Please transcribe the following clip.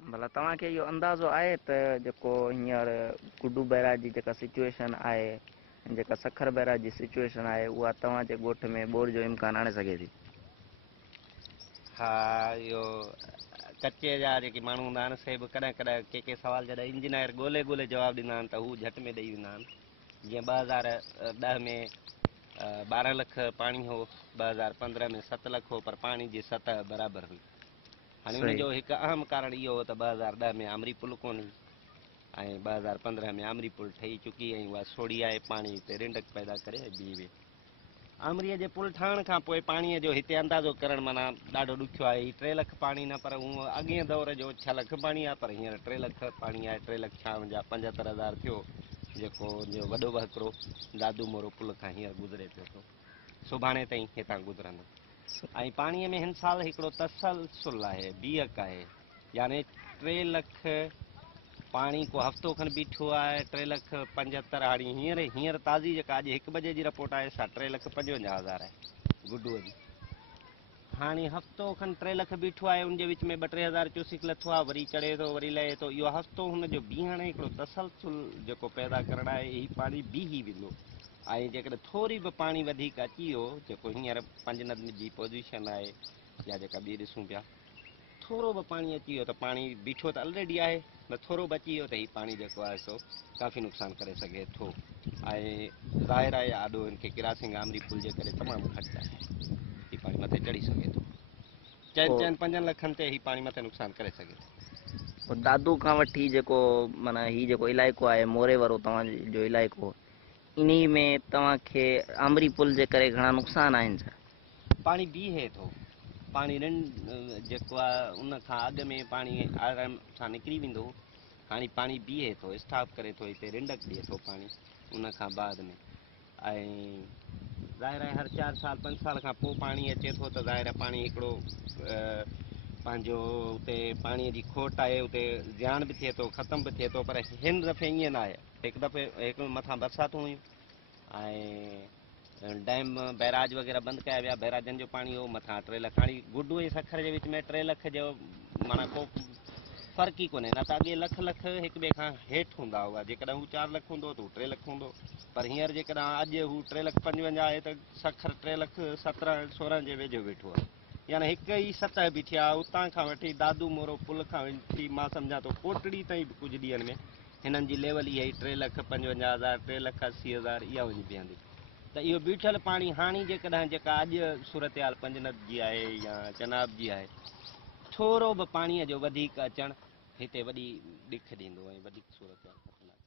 भला तव्हांखे इहो अंदाज़ो आहे त जेको हींअर गुड्डू बैराज जी जेका सिचुएशन आहे, जेका सखर बैराज जी सिचुएशन आहे, उहा तव्हांजे ॻोठ में ॿोड़ जो इम्कान आणे सघे थी? हाँ, इहो कचे जा जेके माण्हू हूंदा आहिनि से बि कॾहिं कॾहिं के सवाल जॾहिं इंजीनियर ॻोल्हे ॻोल्हे जवाबु ॾींदा आहिनि त हू झटि में ॾेई वेंदा आहिनि। जीअं 2010 में 12 लख पाणी हो, 2015 में 7 लख हो, पर पाणी जी सतह बराबरि हुई। हाणे उनजो हिकु अहम कारण इहो हो त 2010 में आमरी पुल कोन हुई ऐं 2015 में आमरी पुल ठही चुकी ऐं उहा सोड़ी आहे, पाणी हिते रिंडक पैदा करे बीह वे। आमरीअ जे पुल ठहण खां पोइ पाणीअ जो हिते अंदाज़ो करणु माना ॾाढो ॾुखियो आहे। ही 3 लख पाणी न, पर हूअं अॻे दौर जो 6 लख पाणी आहे, पर हींअर 3 लख पाणी आहे। 3 लख 75,000 थियो, जेको जो वॾो बि हिकिड़ो दादू मोरो पुल खां हींअर गुज़रे पियो थो, सुभाणे ताईं हितां गुज़रंदो। ऐं पाणीअ में हिन साल हिकिड़ो तसलसुल आहे, बीहक आहे, यानी 3 लख पाणी को हफ़्तो खनि बीठो आहे। 3 लख 75, हाणे हींअर ताज़ी जेका अॼु 1 बजे जी रिपोर्ट आहे सा 3 लख 55,000 आहे गुड्डूअ जी। हाणे हफ़्तो खनि 3 लख बीठो आहे, उनजे विच में 2-3 हज़ार क्यूसिक लथो आहे, वरी चढ़े थो वरी लहे थो। इहो हफ़्तो हुनजो बीहण हिकिड़ो तसलसुल जेको पैदा करणु आहे, ही पाणी बीही वेंदो। ऐं जेकॾहिं थोरी बि पाणी वधीक अची वियो, जेको हींअर पंजनद जी पोज़ीशन आहे या जेका ॿी ॾिसूं पिया, थोरो बि पाणी अची वियो त पाणी बीठो त ऑलरेडी आहे, न थोरो बि अची वियो त ही पाणी जेको आहे सो काफ़ी नुक़सानु करे सघे थो। ऐं ज़ाहिर आहे आॾो हिनखे किरासिंग आमरी पुल जे करे तमामु ख़र्चु आहे, ही पाणी मथे चढ़ी सघे थो। चइनि 5 लखनि ते ही पाणी मथे नुक़सानु करे सघे थो। दादू खां वठी जेको माना ही जेको इलाइक़ो आहे मोरे वारो तव्हांजो इलाइक़ो, इन में तव्हांखे आमरी पुल जे करे घणा नुक़सान आहिनि छा? पाणी बीहे थो, पाणी जेको आहे उन खां अॻु में पाणी आराम सां निकिरी वेंदो, हाणे पाणी बीहे थो, स्टॉप करे थो, हिते रिंडक ॾिए थो पाणी उन खां बाद में। ऐं ज़ाहिर आहे हर 4 साल 5 साल खां पोइ पाणी अचे थो त ज़ाहिर आहे पाणी हिकिड़ो पंहिंजो उते पाणीअ जी खोट आहे, उते ज़्यान बि थिए थो, ख़तम बि थिए थो। पर हिन दफ़े ईअं न आहे, हिकु मथां बरसातूं हुयूं ऐं डैम बैराज वग़ैरह बंदि कया विया, बैराजनि जो पाणी हो मथां 3 लख। हाणे गुड्डू ऐं सखर जे विच में 3 लख जो माना को फ़र्क़ु ई कोन्हे, न त अॻे लख हिक ॿिए खां हेठि हूंदा हुआ। जेकॾहिं हू 4 लख हूंदो त हू 3 लख हूंदो, पर हींअर जेकॾहिं अॼु हू 3 लख 55 आहे त सखर 3 लख 17-16 जे वेझो वेठो आहे। यानी हिकु ई सतह बीठी आहे, उतां खां वठी दादू मोरो पुल खां वठी मां सम्झां थो कोटड़ी ताईं बि कुझु ॾींहंनि में हिननि जी लेवल इहा ई 3 लख 55,000 3 लख 80,000 इहा वञी बीहंदी। त इहो बीठल पाणी हाणे जेकॾहिं जेका अॼु सूरत हाल पंजनद जी आहे या चनाब जी आहे, थोरो बि पाणीअ जो वधीक अचणु हिते वॾी ॾिख ॾींदो ऐं वधीक सूरत हाल ख़तरनाक।